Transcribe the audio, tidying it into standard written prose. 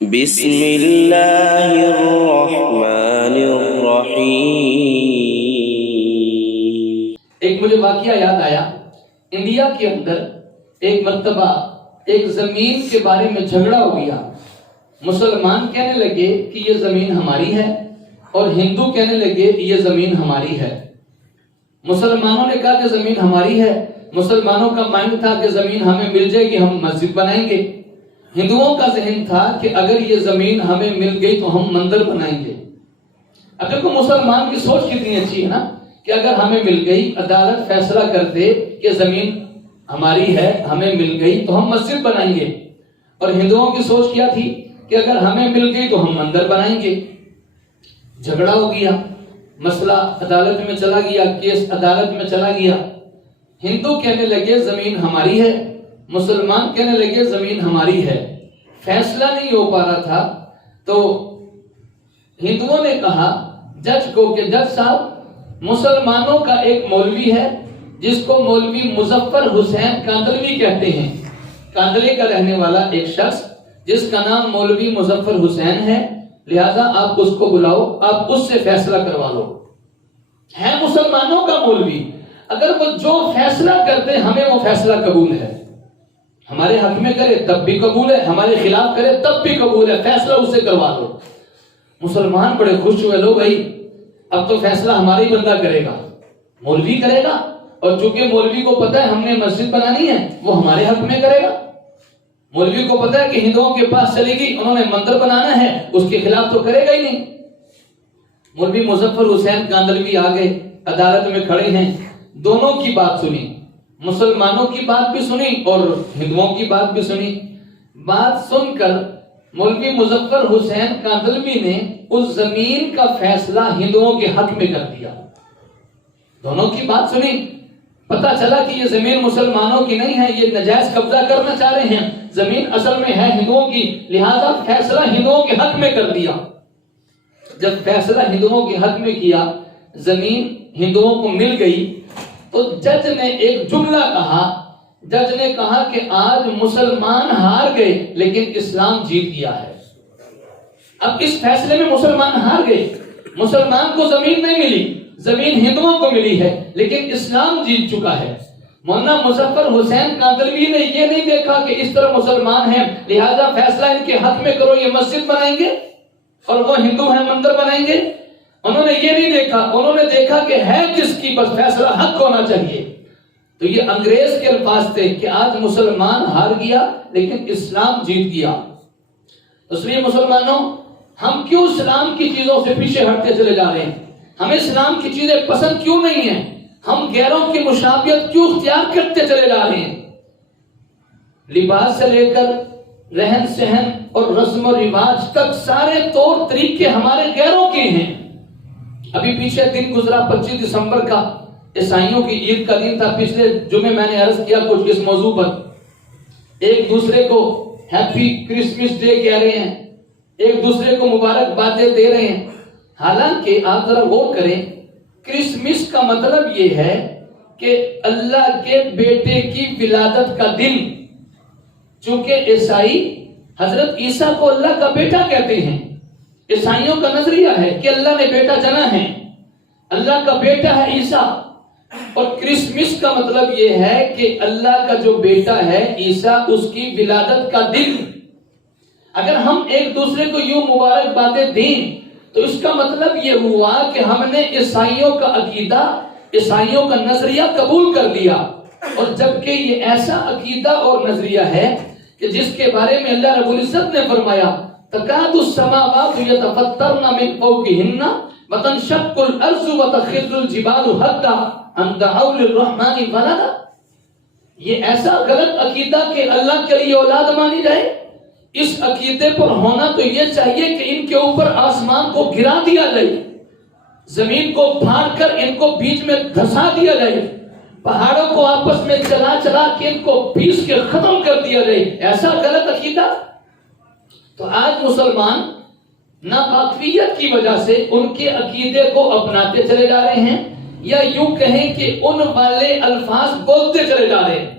بسم اللہ الرحمن الرحیم۔ ایک مجھے واقعہ یاد آیا، انڈیا کے اندر ایک مرتبہ ایک زمین کے بارے میں جھگڑا ہو گیا۔ مسلمان کہنے لگے کہ یہ زمین ہماری ہے اور ہندو کہنے لگے یہ زمین ہماری ہے۔ مسلمانوں نے کہا کہ زمین ہماری ہے، مسلمانوں کا مائنڈ تھا کہ زمین ہمیں مل جائے گی، ہم مسجد بنائیں گے۔ ہندوؤں کا ذہن تھا کہ اگر یہ زمین ہمیں مل گئی تو ہم مندر بنائیں گے۔ اگر کوئی مسلمان کی سوچ کتنی اچھی ہے نا، کہ اگر ہمیں مل گئی، عدالت فیصلہ کر دے کہ زمین ہماری ہے، ہمیں مل گئی تو ہم مسجد بنائیں گے۔ اور ہندوؤں کی سوچ کیا تھی کہ اگر ہمیں مل گئی تو ہم مندر بنائیں گے۔ جھگڑا ہو گیا، مسئلہ عدالت میں چلا گیا، کیس عدالت میں چلا گیا۔ ہندو کہنے لگے زمین ہماری ہے، مسلمان کہنے لگے زمین ہماری ہے۔ فیصلہ نہیں ہو پا رہا تھا تو ہندوؤں نے کہا جج کو کہ جج صاحب، مسلمانوں کا ایک مولوی ہے جس کو مولوی مظفر حسین کاندلوی کہتے ہیں، کاندلی کا رہنے والا ایک شخص جس کا نام مولوی مظفر حسین ہے، لہذا آپ اس کو بلاؤ، آپ اس سے فیصلہ کروا لو۔ ہے مسلمانوں کا مولوی، اگر وہ جو فیصلہ کرتے ہمیں وہ فیصلہ قبول ہے، ہمارے حق میں کرے تب بھی قبول ہے، ہمارے خلاف کرے تب بھی قبول ہے، فیصلہ اس سے کروا دو۔ مسلمان بڑے خوش ہوئے، لو بھائی اب تو فیصلہ ہمارا ہی بندہ کرے گا، مولوی کرے گا، اور چونکہ مولوی کو پتا ہے ہم نے مسجد بنانی ہے، وہ ہمارے حق میں کرے گا۔ مولوی کو پتا ہے کہ ہندوؤں کے پاس چلے گی، انہوں نے مندر بنانا ہے، اس کے خلاف تو کرے گا ہی نہیں۔ مولوی مظفر حسین کاندلوی آگئے، عدالت میں کھڑے ہیں، دونوں کی بات سنی، مسلمانوں کی بات بھی سنی اور ہندوؤں کی بات بھی سنی۔ بات سن کر مولوی مظفر حسین کاندلوی نے اس زمین کا فیصلہ ہندوؤں کے حق میں کر دیا۔ دونوں کی بات سنی، پتا چلا کہ یہ زمین مسلمانوں کی نہیں ہے، یہ نجائز قبضہ کرنا چاہ رہے ہیں، زمین اصل میں ہے ہندوؤں کی، لہذا فیصلہ ہندوؤں کے حق میں کر دیا۔ جب فیصلہ ہندوؤں کے حق میں کیا، زمین ہندوؤں کو مل گئی، تو جج نے ایک جملہ کہا، جج نے کہا کہ آج مسلمان ہار گئے لیکن اسلام جیت گیا ہے۔ اب اس فیصلے میں مسلمان ہار گئے، مسلمان کو زمین نہیں ملی، زمین ہندوؤں کو ملی ہے، لیکن اسلام جیت چکا ہے۔ مولانا مظفر حسین کاندلوی نے یہ نہیں دیکھا کہ اس طرح مسلمان ہیں لہذا فیصلہ ان کے حق میں کرو، یہ مسجد بنائیں گے، اور وہ ہندو ہیں مندر بنائیں گے۔ انہوں نے یہ نہیں دیکھا، انہوں نے دیکھا کہ ہے کس کی، بس فیصلہ حق ہونا چاہیے۔ تو یہ انگریز کے الفاظ تھے کہ آج مسلمان ہار گیا لیکن اسلام جیت گیا۔ اس لیے مسلمانوں، ہم کیوں اسلام کی چیزوں سے پیچھے ہٹتے چلے جا رہے ہیں؟ ہمیں اسلام کی چیزیں پسند کیوں نہیں ہیں؟ ہم غیروں کی مشابہت کیوں اختیار کرتے چلے جا رہے ہیں؟ لباس سے لے کر رہن سہن اور رسم و رواج تک سارے طور طریقے ہمارے غیروں کے ہیں۔ ابھی پیچھے دن گزرا 25 دسمبر کا، عیسائیوں کی عید کا دن تھا، پچھلے جمعے میں نے عرض کیا کچھ اس موضوع پر۔ ایک دوسرے کو ہیپی کرسمس ڈے کہہ رہے ہیں، ایک دوسرے کو مبارکبادیں دے رہے ہیں، حالانکہ آپ ذرا غور کریں، کرسمس کا مطلب یہ ہے کہ اللہ کے بیٹے کی ولادت کا دن۔ چونکہ عیسائی حضرت عیسیٰ کو اللہ کا بیٹا کہتے ہیں، عیسائیوں کا نظریہ ہے کہ اللہ نے بیٹا جنا ہے، اللہ کا بیٹا ہے عیسیٰ، اور کرسمس کا مطلب یہ ہے کہ اللہ کا جو بیٹا ہے عیسیٰ، اس کی ولادت کا دن۔ اگر ہم ایک دوسرے کو یوں مبارکبادیں دیں تو اس کا مطلب یہ ہوا کہ ہم نے عیسائیوں کا عقیدہ، عیسائیوں کا نظریہ قبول کر لیا، اور جبکہ یہ ایسا عقیدہ اور نظریہ ہے کہ جس کے بارے میں اللہ رب العزت نے فرمایا تکاد السماوات یتفطرن من فوقہن وتنشق الارض وتخر الجبال حتى ان دعوا للرحمن ولدا۔ یہ ایسا غلط عقیدہ کہ اللہ کے لیے اولاد مانی جائے، اس عقیدے پر ہونا تو یہ چاہیے کہ ان کے اوپر آسمان کو گرا دیا جائے، زمین کو پھاڑ کر ان کو بیچ میں دھسا دیا جائے، پہاڑوں کو آپس میں چلا چلا کے ان کو پیس کے ختم کر دیا جائے، ایسا غلط عقیدہ۔ تو آج مسلمان ناواقفیت کی وجہ سے ان کے عقیدے کو اپناتے چلے جا رہے ہیں، یا یوں کہیں کہ ان والے الفاظ بولتے چلے جا رہے ہیں۔